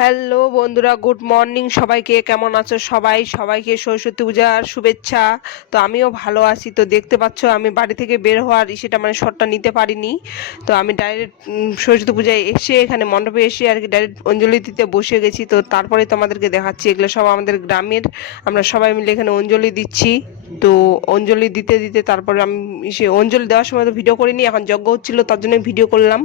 Hello বন্ধুরা, good morning সবাইকে, কেমন আছো সবাই? সবাইকে সরস্বতী পূজার শুভেচ্ছা। তো আমিও ভালো আছি। তো দেখতে পাচ্ছ, আমি বাড়ি থেকে বের হওয়ার সেটা মানে শটটা নিতে পারিনি। তো আমি ডাইরেক্ট সরস্বতী পূজায় এসে এখানে মণ্ডপে এসে আর কি ডাইরেক্ট অঞ্জলি দিতে বসে গেছি। তো তারপরে তোমাদেরকে দেখাচ্ছি, এগুলো সব আমাদের গ্রামের। আমরা সবাই মিলে এখানে অঞ্জলি দিচ্ছি। তো অঞ্জলি দিতে দিতে তারপরে আমি সে অঞ্জলি দেওয়ার সময় তো ভিডিও করিনি, এখন যজ্ঞ হচ্ছিল, তার জন্য ভিডিও করলাম।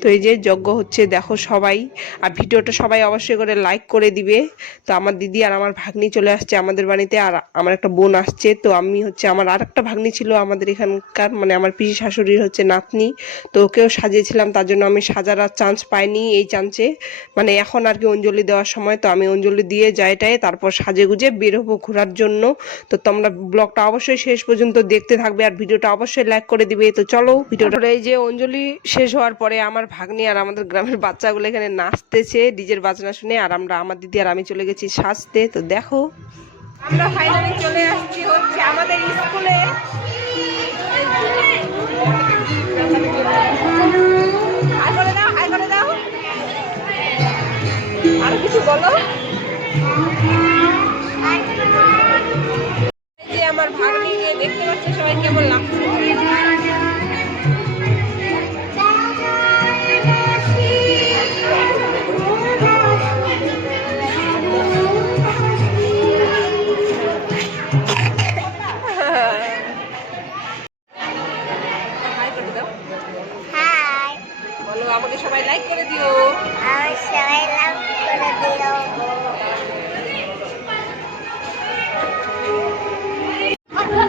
তো এই যে যজ্ঞ হচ্ছে, দেখো সবাই। আর ভিডিওটা সবাই অবশ্যই করে লাইক করে দিবে। তো আমার দিদি আর আমার ভাগ্নি চলে আসছে আমাদের বাড়িতে আর আমার একটা বোন আসছে। তো আমি হচ্ছে আমার আর একটা ভাগ্নি ছিল আমাদের এখানকার মানে আমার পিসি শাশুড়ির হচ্ছে নাতনি। তো ওকেও সাজিয়েছিলাম, তার জন্য আমি সাজার আর চান্স পাইনি এই চান্সে মানে এখন আর কি অঞ্জলি দেওয়ার সময়, তো আমি অঞ্জলি দিয়ে যাইটাই, তারপর সাজে গুজে বের হব ঘোরার জন্য। তো তোমরা ব্লগটা অবশ্যই শেষ পর্যন্ত দেখতে থাকবে আর ভিডিওটা অবশ্যই লাইক করে দিবে। তো চলো ভিডিওটা এই যে অঞ্জলি শেষ হওয়ার পরে আমার ভাগ্নি আর আমাদের গ্রামের বাচ্চাগুলো এখানে নাচতেছে ডিজের বাজনা শুনে আর আমরা, আমার দিদি আর আমি চলে গেছি সাজতে। তো দেখো, আমরা ফাইনালি চলে আসছি হচ্ছে আমাদের স্কুলে। কিছু বলো? যে আমার ভাগ্নিকে দেখতে পাচ্ছ, সবাই কেমন লাগছে? সবাই লাইক করে দিও। আর সবাই লাভ করে দিও। আমরা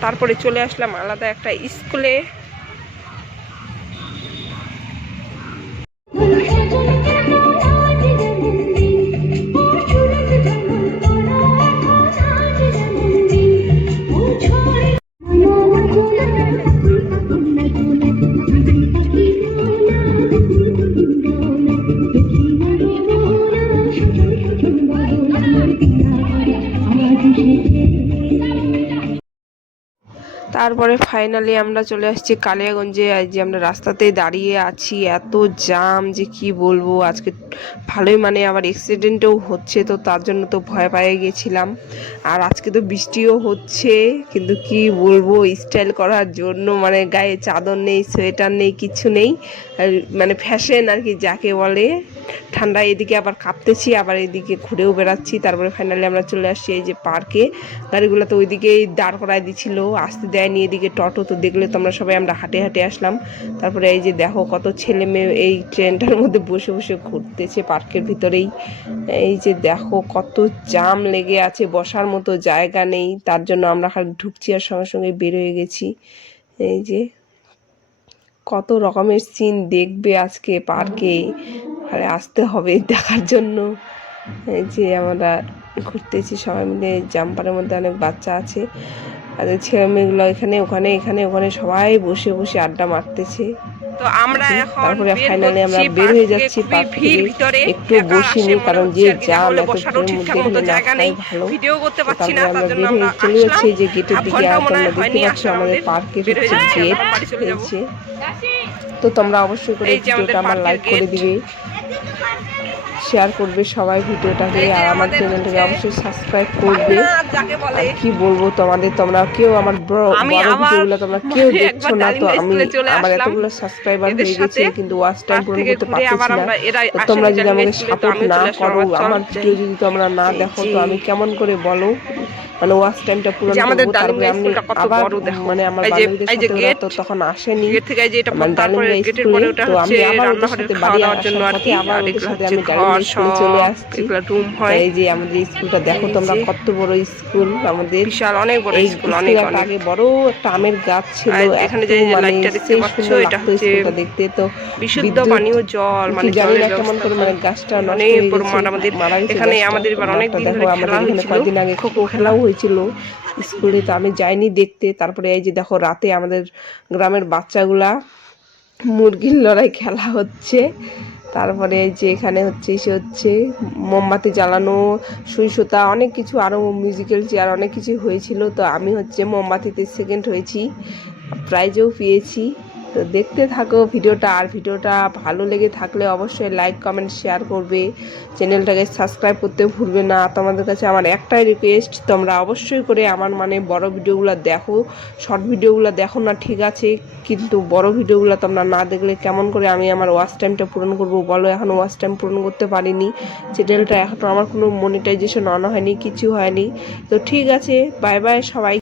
তারপরে চলে আসলাম আলাদা একটা স্কুলে। তারপরে ফাইনালি আমরা চলে আসছি কালিয়াগঞ্জে। যে আমরা রাস্তাতে দাঁড়িয়ে আছি, এত জাম যে কি বলব? আজকে ভালোই মানে আবার অ্যাক্সিডেন্টও হচ্ছে তো তার জন্য তো ভয় পেয়ে গেছিলাম। আর আজকে তো বৃষ্টিও হচ্ছে, কিন্তু কি বলব? স্টাইল করার জন্য মানে গায়ে চাদর নেই সোয়েটার নেই, কিছু নেই। মানে ফ্যাশন আর কি যাকে বলে। ঠান্ডা এদিকে আবার কাঁপতেছি, আবার এদিকে ঘুরেও বেড়াচ্ছি। তারপরে ফাইনালি আমরা চলে আসছি এই যে পার্কে গাড়িগুলো তো ওইদিকেই দাঁড় করায় দিছিল, আসতে দেয়নি এদিকে টোটো। তো দেখলে তোমরা সবাই আমরা হাঁটে হাঁটে আসলাম। তারপরে এই যে দেখো কত ছেলে মেয়ে এই ট্রেনটার মধ্যে বসে বসে ঘুরতেছে পার্কের ভিতরেই। এই যে দেখো কত জাম লেগে আছে, বসার মতো জায়গা নেই। তার জন্য আমরা খালি ঢুকছি আর সঙ্গে সঙ্গে বের হয়ে গেছি। এই যে কত রকমের সিন দেখবে আজকে পার্কে আরে আসতে হবে দেখার জন্য। এই যে আমরা ঘুরতেছি সবাই মিলে জাম্পারের মধ্যে অনেক বাচ্চা আছে। আর ছেলে মেয়েগুলো এখানে ওখানে এখানে ওখানে সবাই বসে বসে আড্ডা মারতেছে। তো আমরা এখন তারপরে ফাইনালি আমরা বের হয়ে যাচ্ছি পার্ক থেকে। ভিতরে একটু একা বসিনি কারণ যে জাম এত ভিড়ের মধ্যে জায়গা নেই ভিডিও করতে পারছি না তার জন্য আমরা চলে যাচ্ছি যে গেটের দিকে তোমরা দেখতে পাচ্ছ আমাদের। পার্কের হচ্ছে গেট তো তোমরা অবশ্যই করে ভিডিওটা আমার লাইক করে। দিবে। শেয়ার করবে সবাই ভিডিওটাকে আর আমার চ্যানেলটাকে অবশ্যই সাবস্ক্রাইব করবে। কি বলব তোমাদের তোমরা কেউ আমার আমি আবার তোমরা কেউ দেখছ না তো আমি আমার এতগুলো সাবস্ক্রাইবার হয়ে গেছে কিন্তু ওয়াচ টাইম পূরণ করতে পারতেছি না। তোমরা যদি আমাকে সাপোর্ট না করো আমার ভিডিও যদি তোমরা না দেখো তো আমি কেমন করে বলো? মানে ওয়াচ টাইমটা পূরণ আমাদের স্কুলটা কত বড় দেখো। মানে আমার এই যে- তো তখন আসেনি। গেট থেকে এই যে এটা মানে তারপরে গেটের স্কুলে পরে ওটা তো আমি হচ্ছে আবার ওদের রান্নাঘরের সাথে খাওয়া বাড়ি দাওয়ার জন্য আসার আর কি আর এগুলো হচ্ছে ঘর চলে আসছি। এগুলো রুম হয়। এই যে আমাদের স্কুলটা দেখো তোমরা কত বড় স্কুল আমাদের বিশাল অনেক বড় স্কুল অনেক অনেক আগে বড় একটা আমের গাছ ছিল। এখানে যে- যে মানে লাইটটা দেখতে পাচ্ছ, এটা হচ্ছে দেখতে। তো বিশুদ্ধ পানীয় জল মানে জলের করে মানে গাছটা অনেক মাঠ আমাদের এখানে আমাদের এবার অনেক দিন ধরে খেলা হয়েছিল। কয়েকদিন আগে খোখো খেলাও হয়েছিল স্কুলে তো আমি যাইনি দেখতে। তারপরে এই যে দেখো রাতে আমাদের গ্রামের বাচ্চাগুলা মুরগির লড়াই খেলা হচ্ছে। তারপরে যে এখানে হচ্ছে, সে হচ্ছে মোমবাতি জ্বালানো, সুই সুতা, অনেক কিছু আরও মিউজিক্যাল চেয়ার অনেক কিছু হয়েছিল। তো আমি হচ্ছে মোমবাতিতে সেকেন্ড হয়েছি প্রাইজও পেয়েছি। তো দেখতে থাকো ভিডিওটা, আর ভিডিওটা ভালো লেগে থাকলে অবশ্যই লাইক কমেন্ট শেয়ার করবে। চ্যানেলটাকে সাবস্ক্রাইব করতে ভুলবে না। তোমাদের কাছে আমার একটাই রিকোয়েস্ট তোমরা অবশ্যই করে আমার মানে বড় ভিডিওগুলো দেখো। শর্ট ভিডিওগুলো দেখো না, ঠিক আছে? কিন্তু বড় ভিডিওগুলো তোমরা না দেখলে কেমন করে আমি আমার ওয়াচ টাইমটা পূরণ করব বলো? এখন ওয়াচ টাইম পূরণ করতে পারিনি। চ্যানেলটা এখনও আমার কোনো মনিটাইজেশন অন হয়নি, কিছু হয়নি। তো ঠিক আছে বাই বাই সবাই।